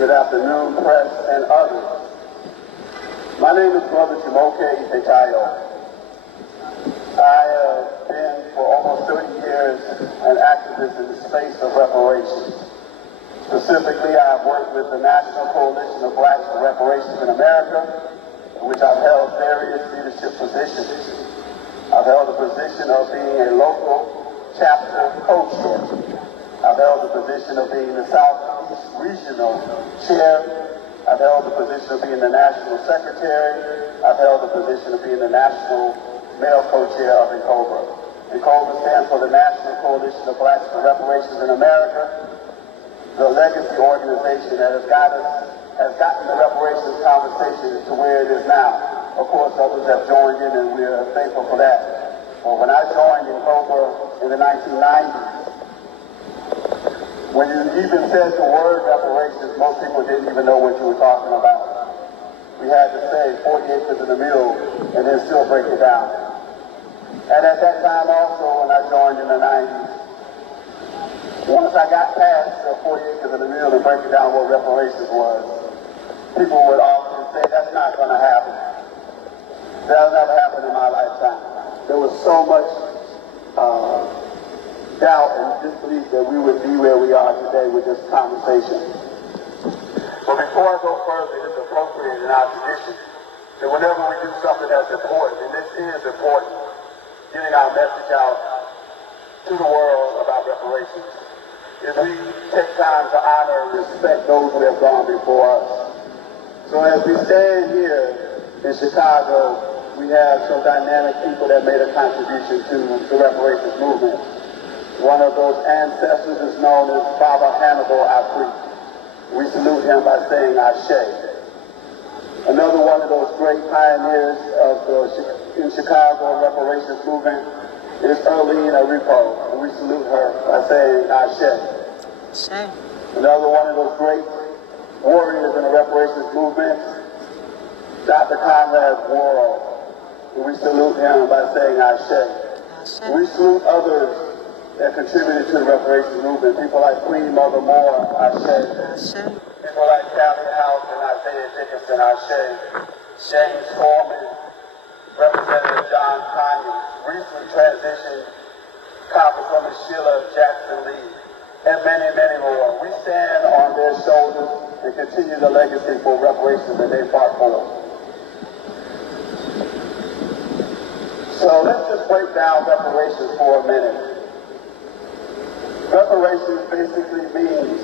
Good afternoon, press and others. My name is Kwesi Jumoke Ifetayo. I have been for almost 30 years an activist in the space of reparations. Specifically, I have worked with the National Coalition of Blacks for Reparations in America, in which I've held various leadership positions. I've held the position of being a local chapter co-chair. I've held the position of being the Southeast Regional Chair. I've held the position of being the National Secretary. I've held the position of being the National Male Co-Chair of NCOBRA. NCOBRA stands for the National Coalition of Blacks for Reparations in America, the legacy organization that has gotten the reparations conversation to where it is now. Of course, others have joined in, and we are thankful for that. But when I joined NCOBRA in the 1990s, when you even said the word reparations, most people didn't even know what you were talking about. We had to say 40 acres in a mule and then still break it down. And at that time also, when I joined in the 90s, once I got past the 40 acres in a mule and breaking down what reparations was, people would often say, that's not going to happen. That'll never happen in my lifetime. There was so much doubt and disbelief that we would be where we are today with this conversation. But before I go further, it's appropriate in our tradition that whenever we do something that's important, and this is important, getting our message out to the world about reparations, is we take time to honor and respect those who have gone before us. So as we stand here in Chicago, we have some dynamic people that made a contribution to the reparations movement. One of those ancestors is known as Baba Hannibal Afrique. We salute him by saying Ashe. Another one of those great pioneers in Chicago reparations movement is Erlene Aripo, and we salute her by saying Ashe. Ashe. Another one of those great warriors in the reparations movement, Dr. Conrad Worrell, and we salute him by saying Ashe. Ashe. We salute others that contributed to the reparations movement. People like Queen Mother Moore, Ashe. People like Callie House and Isaiah Dickinson, Ashe. James Foreman, Representative John Conyers, recently transitioned Congresswoman Sheila Jackson Lee, and many, many more. We stand on their shoulders and continue the legacy for reparations that they fought for. So let's just break down reparations for a minute. Reparations basically means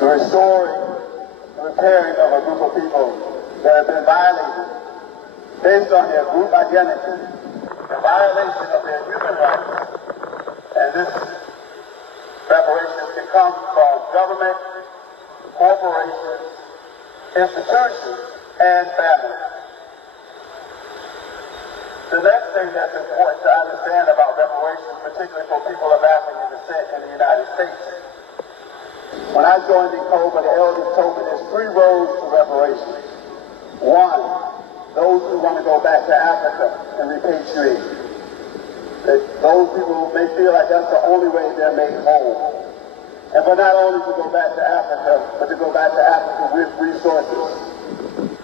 the restoring, the repairing of a group of people that have been violated based on their group identity, the violation of their human rights. And this reparations can come from government, corporations, institutions, and families. The next thing that's important to understand about reparations, particularly for people of African descent in the United States, when I joined NCOBRA, the elders told me there's 3 roads to reparations. 1, those who want to go back to Africa and repatriate. Those people may feel like that's the only way they're made whole. And but not only to go back to Africa, but to go back to Africa with resources.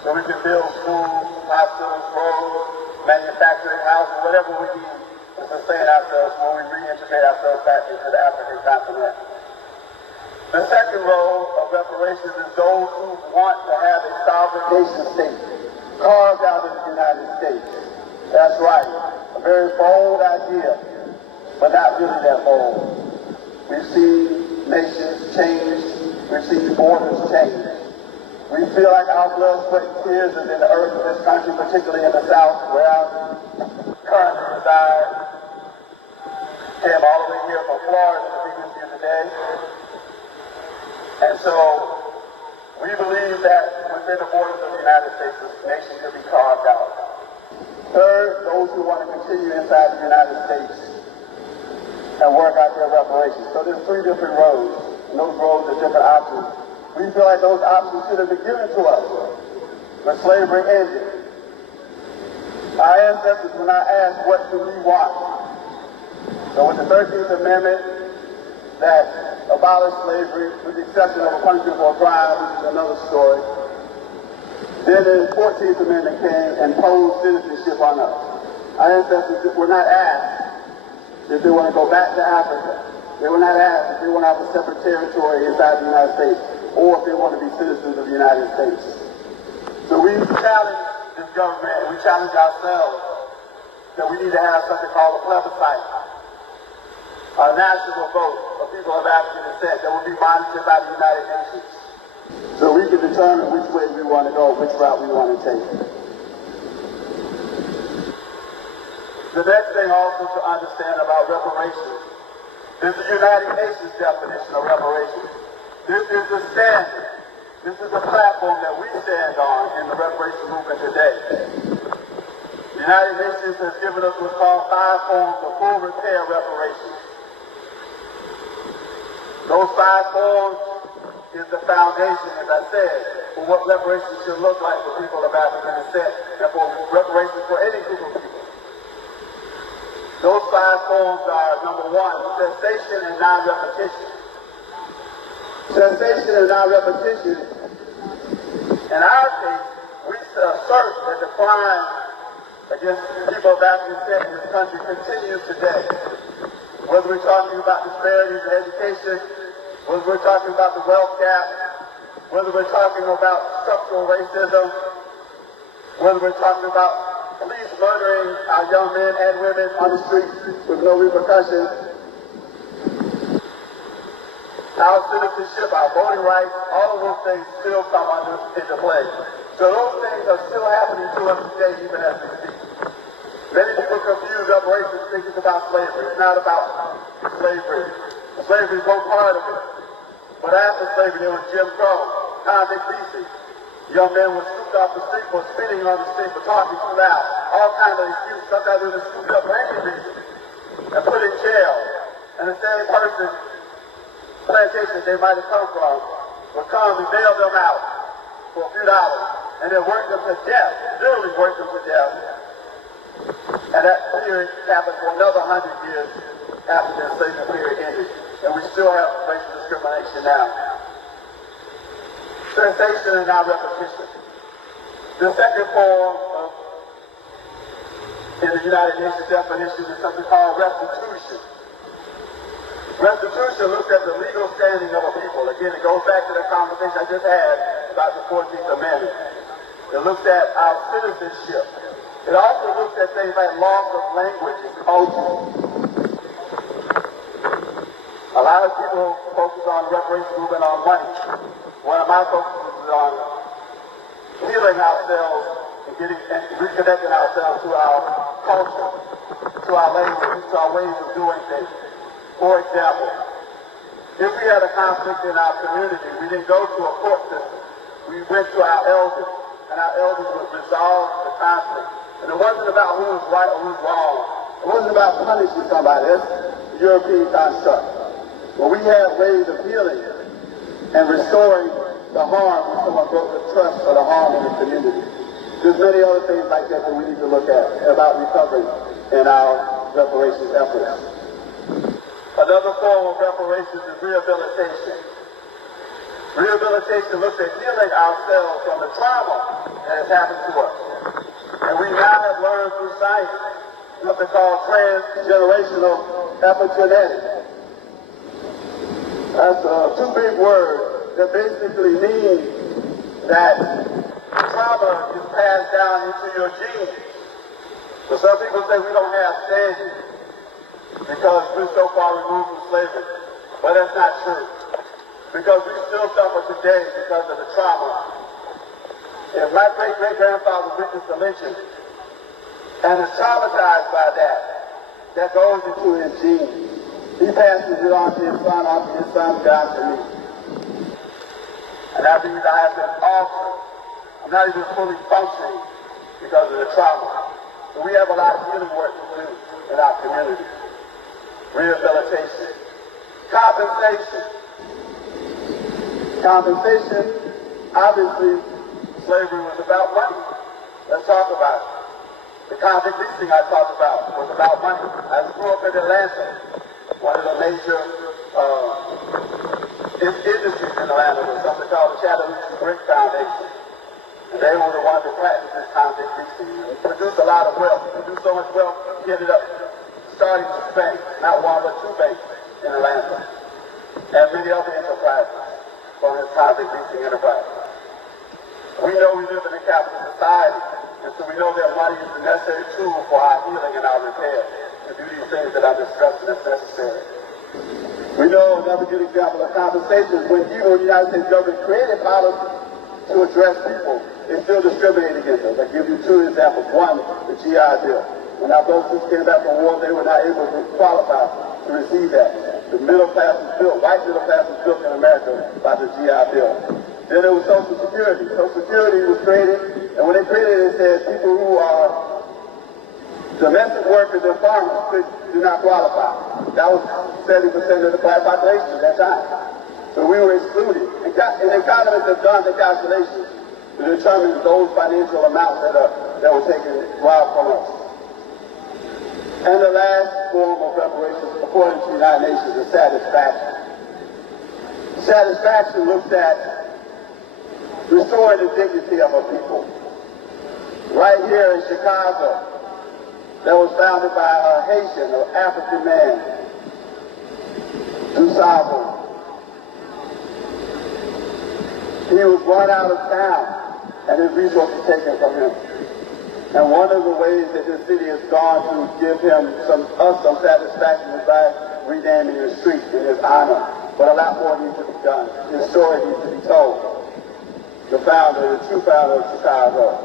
So we can build schools, hospitals, roads, manufacturing houses, whatever we need to sustain ourselves when we reintegrate ourselves back into the African continent. The second role of reparations is those who want to have a sovereign nation state carved out of the United States. That's right, a very bold idea, but not really that bold. We've seen nations change, we've seen borders change. We feel like our blood, sweat, and tears is in the earth of this country, particularly in the South, where I currently reside. Came all the way here from Florida to be with you today. And so, we believe that within the borders of the United States, this nation could be carved out. Third, those who want to continue inside the United States and work out their reparations. So there's 3 different roads, and those roads are different options. We feel like those options should have been given to us when slavery ended. Our ancestors were not asked, what do we want? So with the 13th Amendment that abolished slavery with the exception of a punishment for a crime, which is another story. Then the 14th Amendment came and imposed citizenship on us. Our ancestors were not asked if they want to go back to Africa. They were not asked if they want to have a separate territory inside the United States or if they want to be citizens of the United States. So we challenge this government and we challenge ourselves that we need to have something called a plebiscite, a national vote of people of African descent that will be monitored by the United Nations, so we can determine which way we want to go, which route we want to take. The next thing also to understand about reparations is the United Nations definition of reparations. This is the standard. This is the platform that we stand on in the reparations movement today. The United Nations has given us what's called 5 forms of full repair reparations. Those 5 forms is the foundation, as I said, for what reparations should look like for people of African descent and for reparations for any group of people. Those 5 forms are, number 1, cessation and non-repetition. Cessation and non-repetition, in our case, we assert that the crime against people of African descent in this country continues today. Whether we're talking about disparities in education, whether we're talking about the wealth gap, whether we're talking about structural racism, whether we're talking about police murdering our young men and women on the streets with no repercussions, our citizenship, our voting rights, all of those things still come into play. So those things are still happening to us today, even as we speak. Many people confuse reparations thinking about slavery. It's not about slavery. Slavery is one part of it. But after slavery, there was Jim Crow, convict leasing. Young men were scooped off the street for spitting on the street, for talking too loud. All kinds of excuses. Sometimes they were scooped up for any reason and put in jail. And the same person, plantations they might have come from, would come and bail them out for a few dollars and then work them to death, literally work them to death. And that period happened for another 100 years after the enslavement period ended. And we still have racial discrimination now. Cessation and non-repetition. The second form in the United Nations definition is something called restitution. Restitution looks at the legal standing of a people. Again, it goes back to the conversation I just had about the 14th Amendment. It looks at our citizenship. It also looks at things like loss of language and culture. A lot of people focus on the reparations movement on money. One of my focuses is on healing ourselves and reconnecting ourselves to our culture, to our language, to our ways of doing things. For example, if we had a conflict in our community, we didn't go to a court system. We went to our elders, and our elders would resolve the conflict. And it wasn't about who was right or who was wrong. It wasn't about punishing somebody. That's the European construct. But we have ways of healing and restoring the harm when someone broke the trust or the harm in the community. There's many other things like that that we need to look at about recovery in our reparations efforts. Another form of reparations is rehabilitation. Rehabilitation looks at healing ourselves from the trauma that has happened to us. And we now have learned through science something called transgenerational epigenetics. That's two big words that basically mean that trauma is passed down into your genes. So some people say we don't have standing because we're so far removed from slavery. But that's not true. Because we still suffer today because of the trauma. If my great-great-grandfather witnessed the lynching and is traumatized by that, that goes into his genes. He passes it on to his son down to me. And that means I have been altered. I'm not even fully functioning because of the trauma. So we have a lot of healing work to do in our community. Rehabilitation. Compensation. Compensation, obviously, slavery was about money. Let's talk about it. The convict leasing I talked about was about money. I grew up in Atlanta, one of the major industries in Atlanta was something called the Chattanooga Brick Foundation. And they were the ones that practiced this convict leasing. It produced a lot of wealth. It produced so much wealth, he ended up starting 2 banks, not one, but 2 banks in Atlanta. And many other enterprises from his convict leasing enterprise. We know we live in a capitalist society, and so we know that money is the necessary tool for our healing and our repair, to do these things that I'm discussing as necessary. We know another good example of compensation is when even the United States government created policy to address people, they still discriminate against us. I'll give you 2 examples. One, the GI Bill. When our brothers came back from war, they were not able to qualify to receive that. The middle class was built, white middle class was built in America by the GI Bill. Then there was Social Security. Social Security was created, and when they created it, it said people who are domestic workers and farmers do not qualify. That was 70% of the black population at that time. So we were excluded. And economists have done the calculations to determine those financial amounts that were taken robbed from us. And the last form of reparations, according to the United Nations, is satisfaction. Satisfaction looks at restoring the dignity of a people. Right here in Chicago, that was founded by a Haitian or African man, Dusabo. He was run out of town and his resources taken from him. And one of the ways that this city has gone to give him some satisfaction is by renaming the street in his honor. But a lot more needs to be done. His story needs to be told. The true founder of Chicago.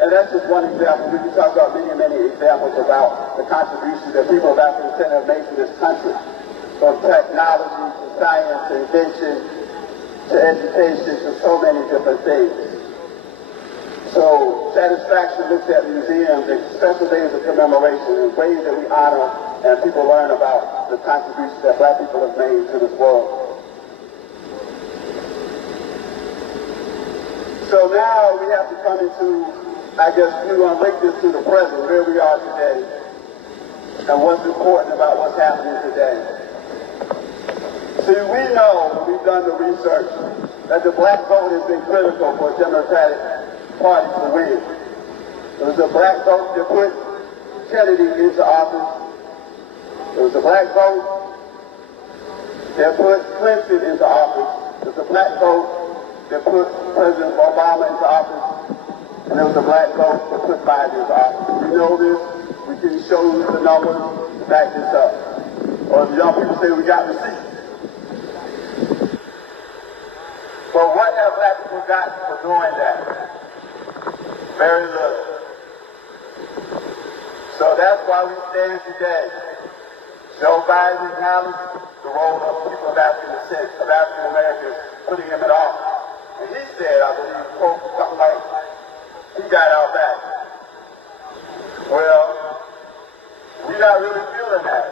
And that's just one example. We can talk about many, many examples about the contributions that people of African descent have made to this country. From technology to science to invention to education to so many different things. So satisfaction looks at museums and special days of commemoration and ways that we honor and people learn about the contributions that black people have made to this world. So now we have to come into, I guess we want to link this to the present, where we are today, and what's important about what's happening today. See, we know, when we've done the research, that the black vote has been critical for a Democratic Party to win. It was the black vote that put Kennedy into office. It was the black vote that put Clinton into office. It was the black vote that put President Obama into office, and there was a black vote that put Biden into office. We know this. We can show you the numbers to back this up. Or the young people say we got receipts. But what have black people gotten for doing that? Very little. So that's why we stand today. Joe Biden acknowledged the role of people of African descent, of African Americans, putting him in office. And he said, I believe, quote, something like, he got our back. Well, we're not really feeling that.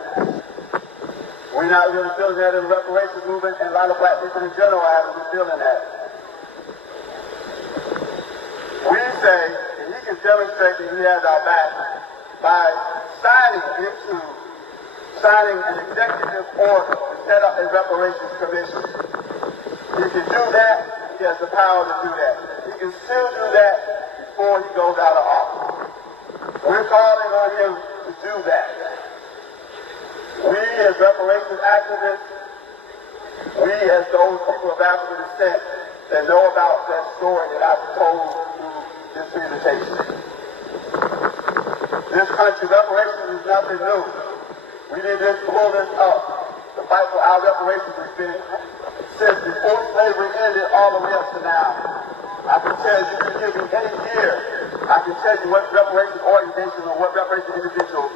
We're not really feeling that in the reparations movement, and a lot of black people in general haven't been feeling that. We say that he can demonstrate that he has our back by signing an executive order to set up a reparations commission. He can do that. He has the power to do that. He can still do that before he goes out of office. We're calling on him to do that. We as reparations activists, we as those people of African descent that know about that story that I've told through this presentation. This country, reparations is nothing new. We didn't just pull this up. The fight for our reparations has been since before slavery ended all the way up to now. I can tell you, you can give me any year, I can tell you what reparations organization or what reparations individual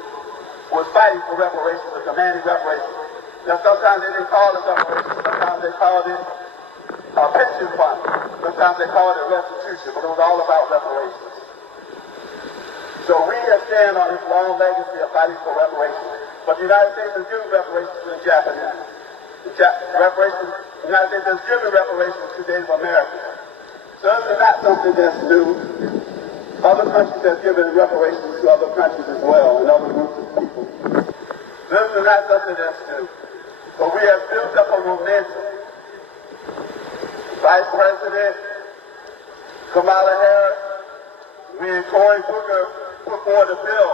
was fighting for reparations or demanding reparations. Now sometimes they didn't call it reparations, sometimes they called it a pension fund, sometimes they called it restitution, but it was all about reparations. So we have stand on this long legacy of fighting for reparations. But the United States has given reparations to the Japanese. The United States has given reparations to Native Americans. So this is not something that's new. Other countries have given reparations to other countries as well, and other groups of people. This is not something that's new. But we have built up a momentum. Vice President Kamala Harris, we and Cory Booker put forward a bill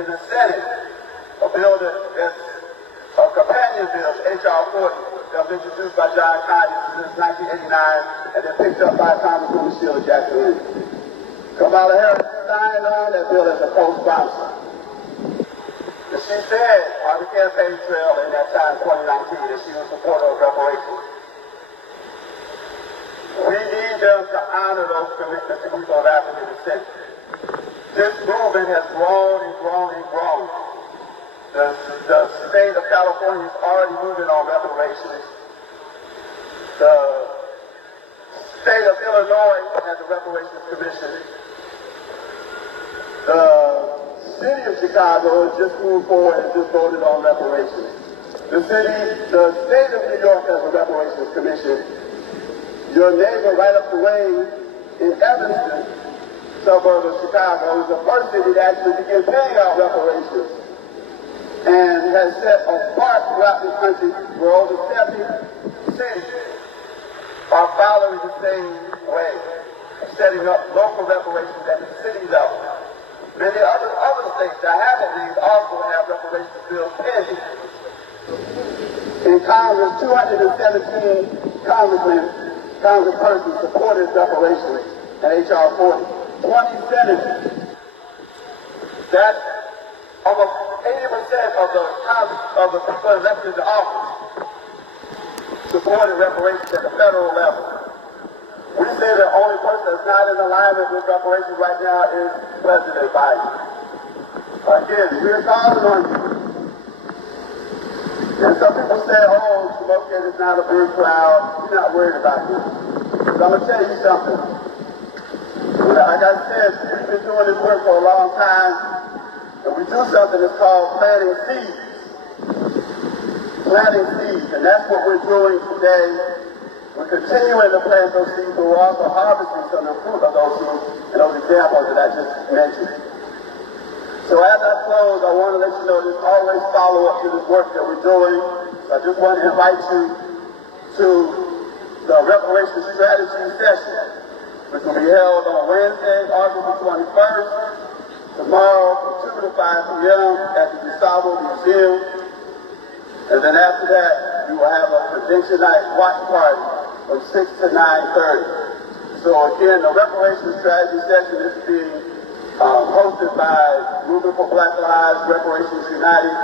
in the Senate, a bill that's a companion bill to H.R. 40 that was introduced by John Conyers since 1989 and then picked up by Congresswoman Sheila Jackson. Kamala Harris signed on that bill as a co-sponsor. And she said on the campaign trail in that time, 2019, that she was a supporter of reparations. We need them to honor those commitments to people of African descent. This movement has grown and grown and grown. The state of California is already moving on reparations. The state of Illinois has a reparations commission. The city of Chicago has just moved forward and just voted on reparations. The state of New York has a reparations commission. Your neighbor right up the way in Evanston, suburb of Chicago, is the first city to actually begin paying out reparations and has set apart throughout this country where over 70 cities are following the same way of setting up local reparations at the city level. Many other states that haven't these also have reparations bills pending. In Congress, 217 congresspersons supported reparations and H.R. 40. 20 senators. That's almost 80% of the people elected to office supported reparations at the federal level. We say the only person that's not in alignment with reparations right now is President Biden. Again, we're calling on you. And some people say, oh, Jumoke is not a big crowd. You're not worried about this. But I'm going to tell you something. Like I said, we've been doing this work for a long time, and we do something that's called planting seeds. Planting seeds, and that's what we're doing today. We're continuing to plant those seeds, but we're also harvesting some of the fruit of those seeds and those examples that I just mentioned. So as I close, I want to let you know there's always follow-up to this work that we're doing. So I just want to invite you to the Reparations Strategy Session, which will be held on Wednesday, August the 21st, tomorrow from 2 to 5 p.m. at the DeSalvo Museum. And then after that, we will have a convention night watch party from 6 to 9:30. So again, the Reparations Strategy Session is being hosted by Movement for Black Lives, Reparations United,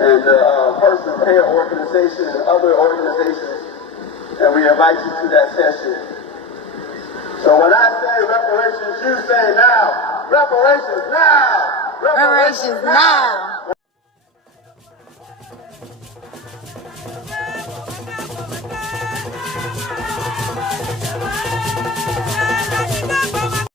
and the Personal Care Organization and other organizations. And we invite you to that session. So when I say reparations, you say now. Reparations now! Reparations now!